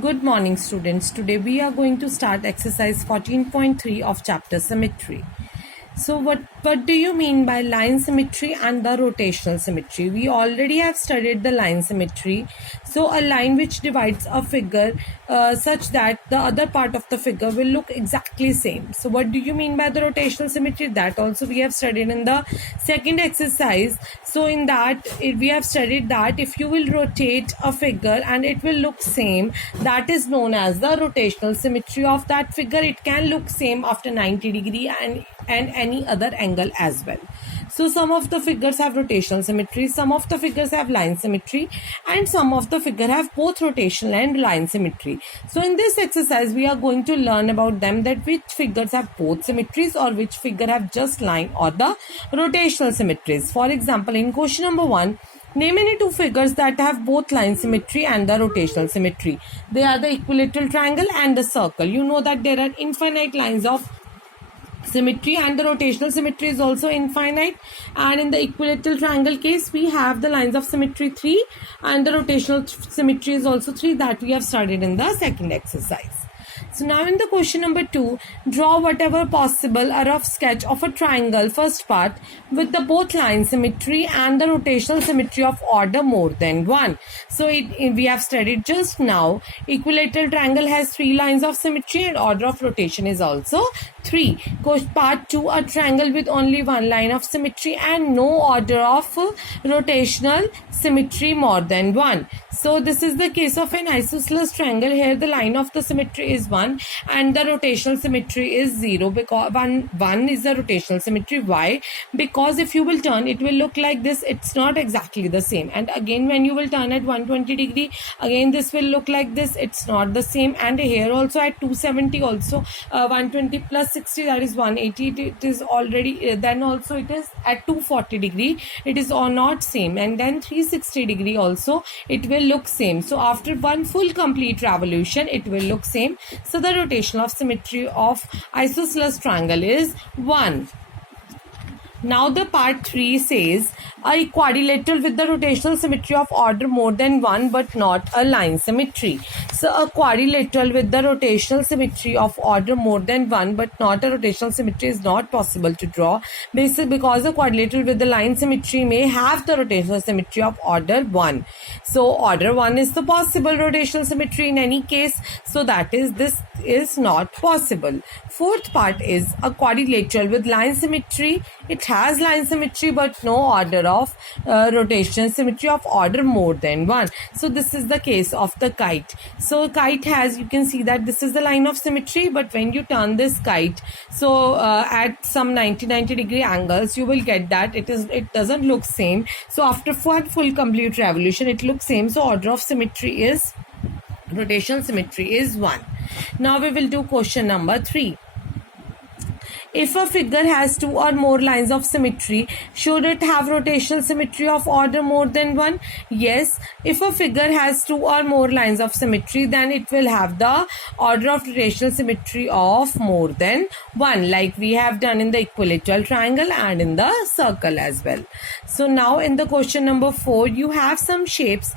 Good morning, students. Today we are going to start exercise 14.3 of chapter symmetry. So what do you mean by line symmetry and the rotational symmetry? We already have studied the line symmetry. So a line which divides a figure such that the other part of the figure will look exactly same. So what do you mean by the rotational symmetry? That also we have studied in the second exercise. So in that we have studied that if you will rotate a figure and it will look same, that is known as the rotational symmetry of that figure. It can look same after 90 degree and any other angle as well. So some of the figures have rotational symmetry, some of the figures have line symmetry, and some of the figure have both rotational and line symmetry. So in this exercise we are going to learn about them, that which figures have both symmetries or which figure have just line or the rotational symmetries. For example, in question number 1, name any two figures that have both line symmetry and the rotational symmetry. They are the equilateral triangle and the circle. You know that there are infinite lines of symmetry and the rotational symmetry is also infinite, and in the equilateral triangle case we have the lines of symmetry 3 and the rotational symmetry is also 3 that we have studied in the second exercise. So now in the question number 2, draw whatever possible a rough sketch of a triangle first part with the both line symmetry and the rotational symmetry of order more than 1. So we have studied just now, equilateral triangle has 3 lines of symmetry and order of rotation is also 3. Part 2, a triangle with only 1 line of symmetry and no order of rotational symmetry more than 1. So this is the case of an isosceles triangle. Here the line of the symmetry is 1 and the rotational symmetry is 0, because 1 is the rotational symmetry. Why? Because if you will turn, it will look like this. It's not exactly the same. And again when you will turn at 120 degree, again this will look like this. It's not the same. And here also at 270 also 120 plus 60, that is 180. It is already then also it is at 240 degree. It is all not same. And then 360 degree also it will look same. So after one full complete revolution it will look same. So the rotational of symmetry of isosceles triangle is 1. Now the part 3 says a quadrilateral with the rotational symmetry of order more than 1 but not a line symmetry. So a quadrilateral with the rotational symmetry of order more than 1 but not a rotational symmetry is not possible to draw, because a quadrilateral with the line symmetry may have the rotational symmetry of order 1. So order 1 is the possible rotational symmetry in any case. So that is, this is not possible. Fourth part is a quadrilateral with line symmetry. It has line symmetry but no order of rotational symmetry of order more than 1. So this is the case of the kite. So kite has, you can see that this is the line of symmetry, but when you turn this kite, so at some 90 degree angles, you will get that it doesn't look same. So after one full complete revolution it looks same. So order of symmetry is, rotational symmetry is 1. Now we will do question number 3. If a figure has 2 or more lines of symmetry, should it have rotational symmetry of order more than 1? Yes. If a figure has 2 or more lines of symmetry, then it will have the order of rotational symmetry of more than 1, like we have done in the equilateral triangle and in the circle as well. So now in the question number 4, you have some shapes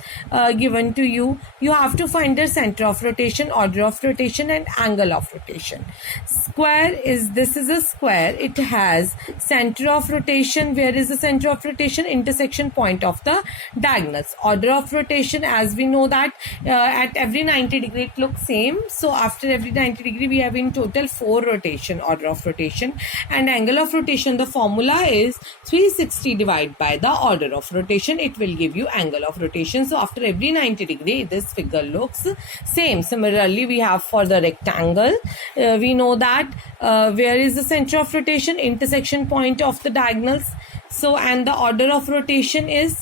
given to you. You have to find the center of rotation, order of rotation and angle of rotation. Square is, this is a square. It has center of rotation. Where is the center of rotation? Intersection point of the diagonals. Order of rotation, as we know that at every 90 degree it looks same. So after every 90 degree we have in total 4 rotation, order of rotation. And angle of rotation, the formula is 360 divided by the order of rotation. It will give you angle of rotation. So after every 90 degree this figure looks same. Similarly we have for the rectangle, we know that where is the center of rotation? Intersection point of the diagonals. So and the order of rotation is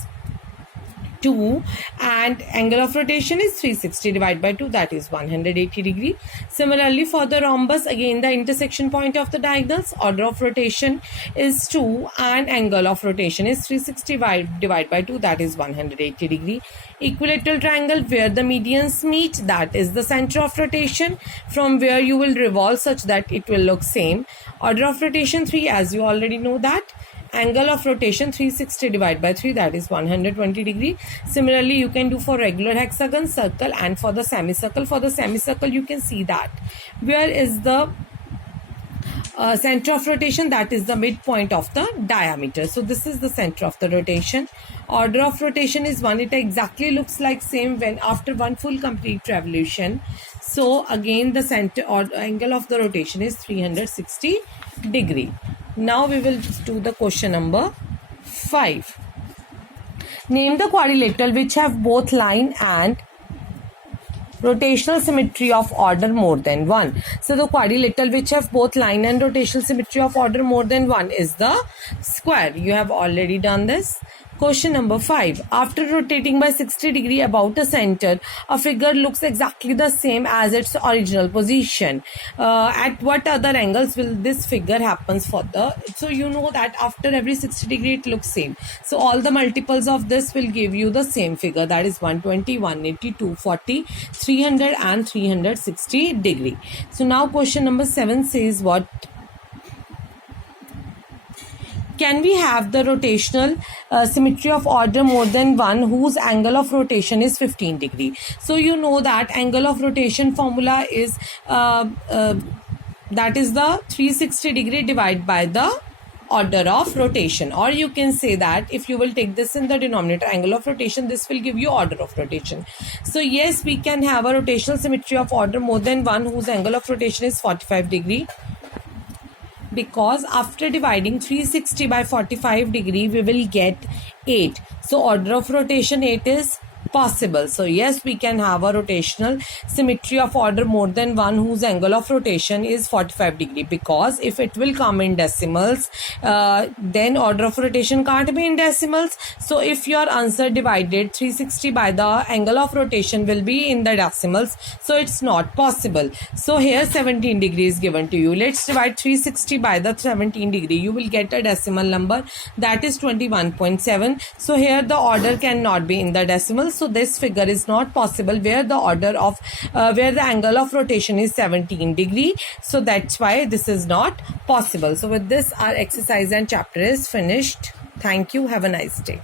2 and angle of rotation is 360 divided by 2, that is 180 degree. Similarly for the rhombus, again the intersection point of the diagonals, order of rotation is 2 and angle of rotation is 360 divided by 2, that is 180 degree. Equilateral triangle, where the medians meet, that is the center of rotation, from where you will revolve such that it will look same. Order of rotation 3, as you already know that. Angle of rotation 360 divided by 3, that is 120 degree. Similarly, you can do for regular hexagon, circle, and for the semicircle. For the semicircle, you can see that where is the center of rotation, that is the midpoint of the diameter. So this is the center of the rotation. Order of rotation is 1. It exactly looks like same when after one full complete revolution. So again the center or angle of the rotation is 360 degree. Now we will do the question number 5. Name the quadrilateral which have both line and rotational symmetry of order more than 1. So the quadrilateral which have both line and rotational symmetry of order more than 1 is the square. You have already done this. Question number 5. After rotating by 60 degree about a center, a figure looks exactly the same as its original position. At what other angles will this figure happens for the... So you know that after every 60 degree it looks same. So all the multiples of this will give you the same figure, that is 120, 180, 240, 300 and 360 degree. So now question number 7 says what? Can we have the rotational symmetry of order more than 1 whose angle of rotation is 15 degree? So you know that angle of rotation formula is that is the 360 degree divided by the order of rotation, or you can say that if you will take this in the denominator, angle of rotation, this will give you order of rotation. So yes, we can have a rotational symmetry of order more than 1 whose angle of rotation is 45 degree. Because after dividing 360 by 45 degree, we will get 8. So order of rotation 8 is possible. So yes, we can have a rotational symmetry of order more than 1 whose angle of rotation is 45 degree, because if it will come in decimals, then order of rotation can't be in decimals. So if your answer divided 360 by the angle of rotation will be in the decimals, so it's not possible. So here 17 degree is given to you. Let's divide 360 by the 17 degree. You will get a decimal number, that is 21.7. So here the order cannot be in the decimals. So this figure is not possible where the order of where the angle of rotation is 17 degree. So that's why this is not possible. So with this, our exercise and chapter is finished. Thank you. Have a nice day.